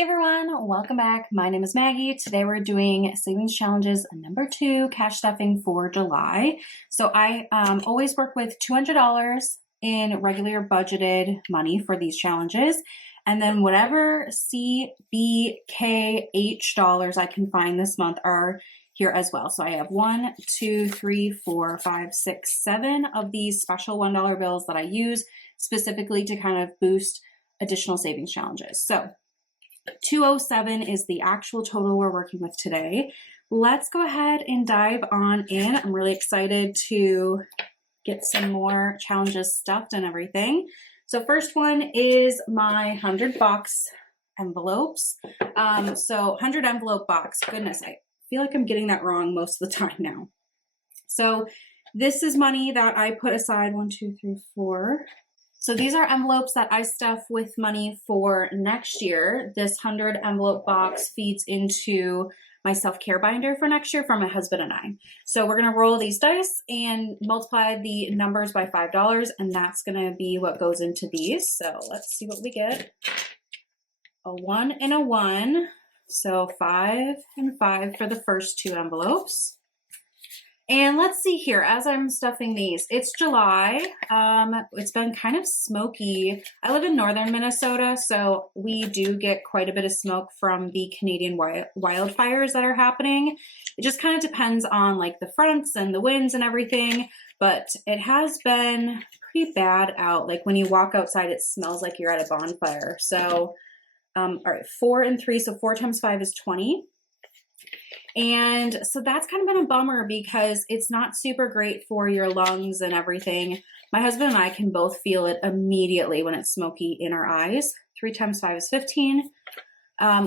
Hey everyone, welcome back. My name is Maggie. Today we're doing savings challenges number 2, cash stuffing for July. So I always work with $200 in regular budgeted money for these challenges. And then whatever C, B, K, H dollars I can find this month are here as well. So I have 1, 2, 3, 4, 5, 6, 7 of these special $1 bills that I use specifically to kind of boost additional savings challenges. So 207 is the actual total we're working with today. Let's go ahead and dive on in. I'm really excited to get some more challenges stuffed and everything. So first one is my 100 box envelopes. So 100 envelope box. Goodness, I feel like I'm getting that wrong most of the time now. So this is money that I put aside. 1, 2, 3, 4. So these are envelopes that I stuff with money for next year. This 100 envelope box feeds into my self-care binder for next year for my husband and I. So we're gonna roll these dice and multiply the numbers by $5, and that's gonna be what goes into these. So let's see what we get. A 1 and a 1. So 5 and 5 for the first 2 envelopes. And let's see here, as I'm stuffing these, it's July. It's been kind of smoky. I live in northern Minnesota, so we do get quite a bit of smoke from the Canadian wildfires that are happening. It just kind of depends on like the fronts and the winds and everything, but it has been pretty bad out. Like when you walk outside, it smells like you're at a bonfire. So, all right, 4 and 3, so 4 times 5 is 20. And so that's kind of been a bummer because it's not super great for your lungs and everything. My husband and I can both feel it immediately when it's smoky in our eyes. 3 times 5 is 15.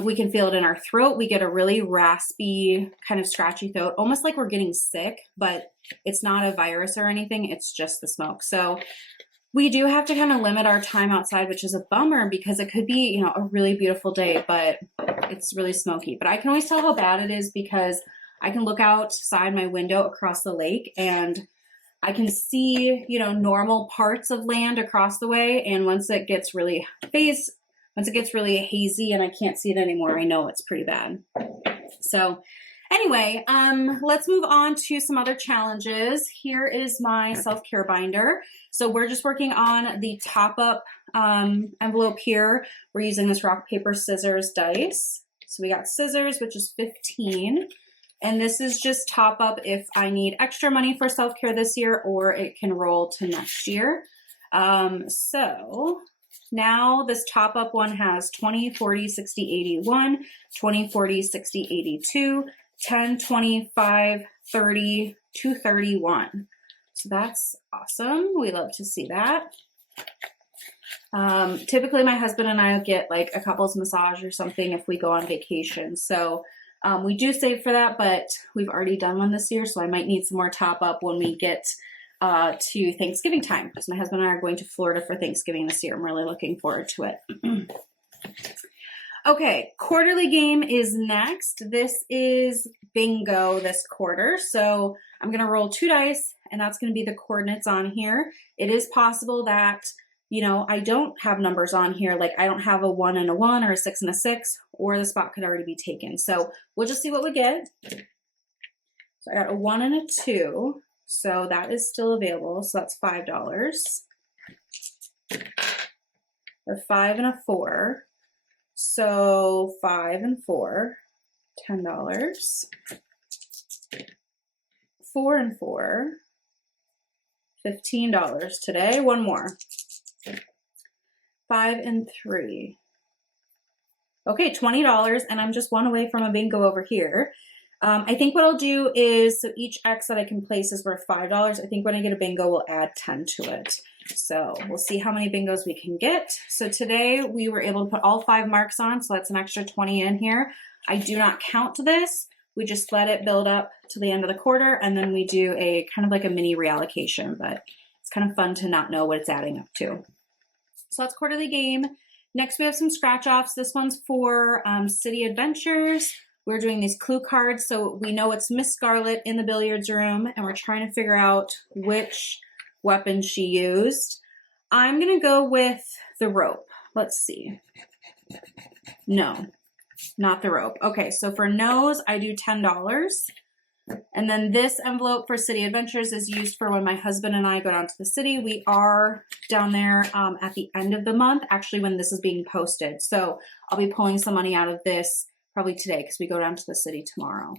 We can feel it in our throat. We get a really raspy, kind of scratchy throat, almost like we're getting sick, but it's not a virus or anything. It's just the smoke. So we do have to kind of limit our time outside, which is a bummer because it could be, you know, a really beautiful day, but it's really smoky. But I can always tell how bad it is because I can look outside my window across the lake and I can see, you know, normal parts of land across the way. And once it gets really hazy and I can't see it anymore, I know it's pretty bad. So anyway, let's move on to some other challenges. Here is my self-care binder. So we're just working on the top-up envelope here. We're using this rock, paper, scissors dice. So we got scissors, which is 15. And this is just top-up if I need extra money for self-care this year, or it can roll to next year. So now this top-up one has 20, 40, 60, 81, 20, 40, 60, 82, 10, 25, 30, 231. So that's awesome. We love to see that. Typically my husband and I get like a couple's massage or something if we go on vacation. So we do save for that, but we've already done one this year. So I might need some more top up when we get to Thanksgiving time, because my husband and I are going to Florida for Thanksgiving this year. I'm really looking forward to it. Okay, quarterly game is next. This is bingo this quarter. So I'm going to roll 2 dice, and that's going to be the coordinates on here. It is possible that, you know, I don't have numbers on here. Like I don't have a 1 and a 1 or a 6 and a 6, or the spot could already be taken. So we'll just see what we get. So I got a 1 and a 2. So that is still available. So that's $5. A 5 and a 4. So 5 and 4, $10. 4 and 4, $15 today. One more. 5 and 3. Okay, $20, and I'm just 1 away from a bingo over here. I think what I'll do is, so each X that I can place is worth $5. I think when I get a bingo, we'll add 10 to it. So we'll see how many bingos we can get. So today we were able to put all 5 marks on, so that's an extra 20 in here. I do not count this. We just let it build up to the end of the quarter, and then we do a kind of like a mini reallocation, but it's kind of fun to not know what it's adding up to. So that's quarterly game. Next we have some scratch offs. This one's for City Adventures. We're doing these clue cards, so we know it's Miss Scarlet in the billiards room, and we're trying to figure out which weapon she used. I'm gonna go with the rope. Let's see. No, Not the rope. Okay, so for nose, I do $10. And then this envelope for City Adventures is used for when my husband and I go down to the city. We are down there at the end of the month, actually when this is being posted. So I'll be pulling some money out of this probably today because we go down to the city tomorrow.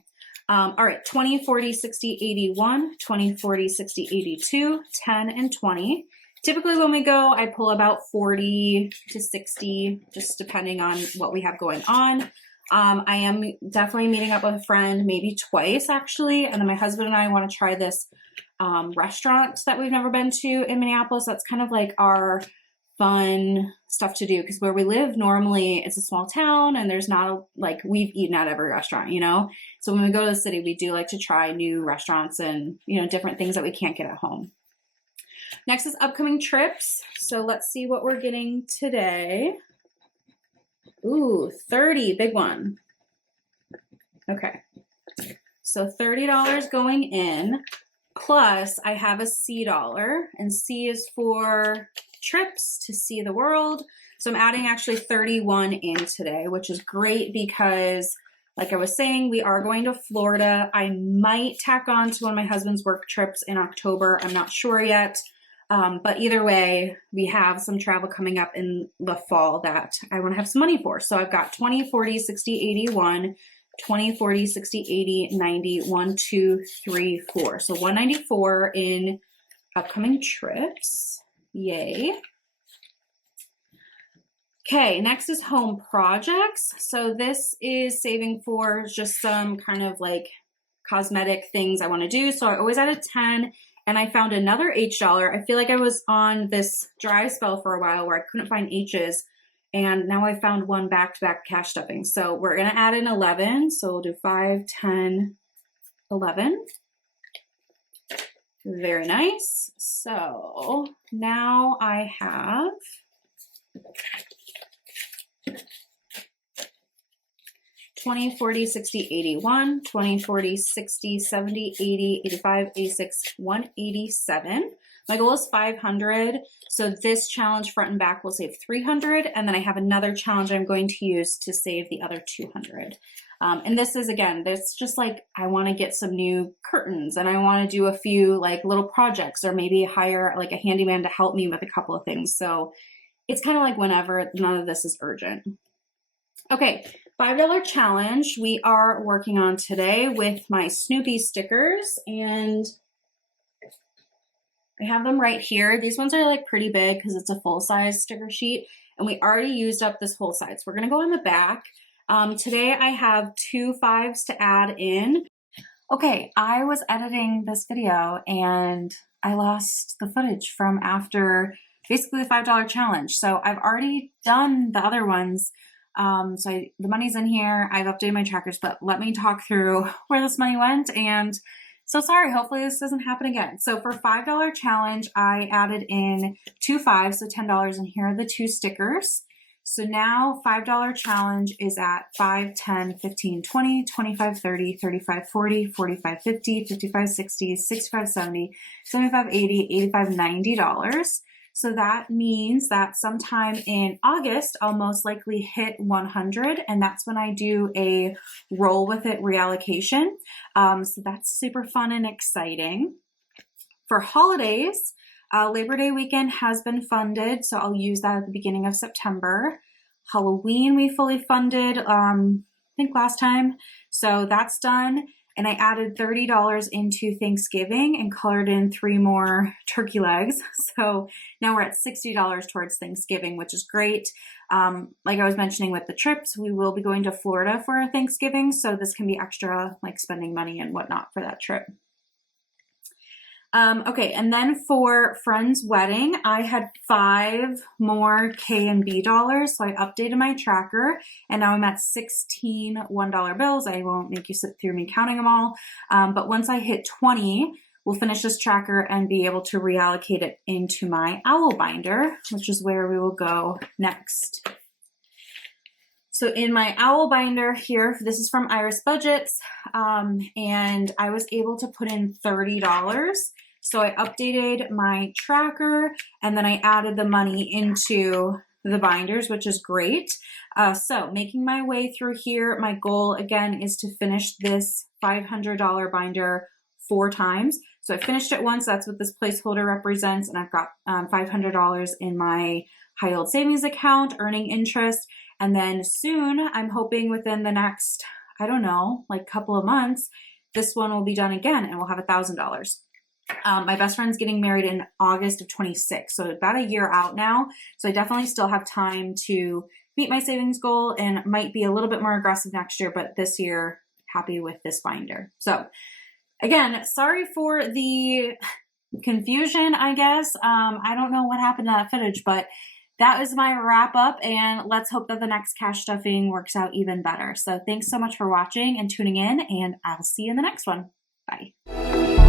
All right, 20, 40, 60, 81, 20, 40, 60, 82, 10, and 20. Typically when we go, I pull about 40 to 60, just depending on what we have going on. I am definitely meeting up with a friend, maybe twice actually. And then my husband and I want to try this restaurant that we've never been to in Minneapolis. That's kind of like our fun stuff to do because where we live normally it's a small town and there's not like we've eaten at every restaurant, you know? So when we go to the city, we do like to try new restaurants and, you know, different things that we can't get at home. Next is upcoming trips. So let's see what we're getting today. Ooh, 30, big one. Okay, so $30 going in, plus I have a C dollar, and C is for trips to see the world. So I'm adding actually 31 in today, which is great because like I was saying, we are going to Florida. I might tack on to one of my husband's work trips in October. I'm not sure yet. But either way, we have some travel coming up in the fall that I want to have some money for. So I've got 20, 40, 60, 81, 20, 40, 60, 80, 90, 1, 2, 3, 4. So 194 in upcoming trips. Yay. Okay, next is home projects. So this is saving for just some kind of like cosmetic things I want to do. So I always add a 10. And I found another H dollar. I feel like I was on this dry spell for a while where I couldn't find H's. And now I found one back-to-back cash stuffing. So we're going to add an 11. So we'll do 5, 10, 11. Very nice. So now I have 20, 40, 60, 81, 20, 40, 60, 70, 80, 85, 86, 187. My goal is 500. So this challenge front and back will save 300. And then I have another challenge I'm going to use to save the other 200. And this is, again, this just like, I want to get some new curtains and I want to do a few like little projects or maybe hire like a handyman to help me with a couple of things. So it's kind of like whenever, none of this is urgent. Okay, $5 challenge we are working on today with my Snoopy stickers, and I have them right here. These ones are like pretty big because it's a full-size sticker sheet, and we already used up this whole side. So we're gonna go on the back. Today I have 2 5s to add in. Okay, I was editing this video and I lost the footage from after basically the $5 challenge. So I've already done the other ones. The money's in here. I've updated my trackers, but let me talk through where this money went. And so sorry, hopefully this doesn't happen again. So for $5 challenge, I added in 2 5s, so $10, and here are the 2 stickers. So now $5 challenge is at 5, 10, 15, 20, 25, 30, 35, 40, 45, 50, 55, 60, 65, 70, 75, 80, 85, $90. So that means that sometime in August, I'll most likely hit 100, and that's when I do a roll with it reallocation. So that's super fun and exciting. For holidays, Labor Day weekend has been funded, so I'll use that at the beginning of September. Halloween we fully funded, I think last time, so that's done. And I added $30 into Thanksgiving and colored in 3 more turkey legs. So now we're at $60 towards Thanksgiving, which is great. Like I was mentioning with the trips, we will be going to Florida for our Thanksgiving. So this can be extra like spending money and whatnot for that trip. Okay, and then for friend's wedding, I had 5 more K and B dollars, so I updated my tracker, and now I'm at 16 $1 bills. I won't make you sit through me counting them all, but once I hit 20, we'll finish this tracker and be able to reallocate it into my owl binder, which is where we will go next. So in my owl binder here, this is from Iris Budgets, and I was able to put in $30. So I updated my tracker and then I added the money into the binders, which is great. So making my way through here, my goal again is to finish this $500 binder 4 times. So I finished it once, that's what this placeholder represents, and I've got $500 in my high yield savings account earning interest. And then soon, I'm hoping within the next, I don't know, like couple of months, this one will be done again and we'll have $1,000. My best friend's getting married in August of 26, so about a year out now. So I definitely still have time to meet my savings goal and might be a little bit more aggressive next year, but this year, happy with this binder. So again, sorry for the confusion, I guess. I don't know what happened to that footage, but that was my wrap up, and let's hope that the next cash stuffing works out even better. So thanks so much for watching and tuning in, and I'll see you in the next one. Bye.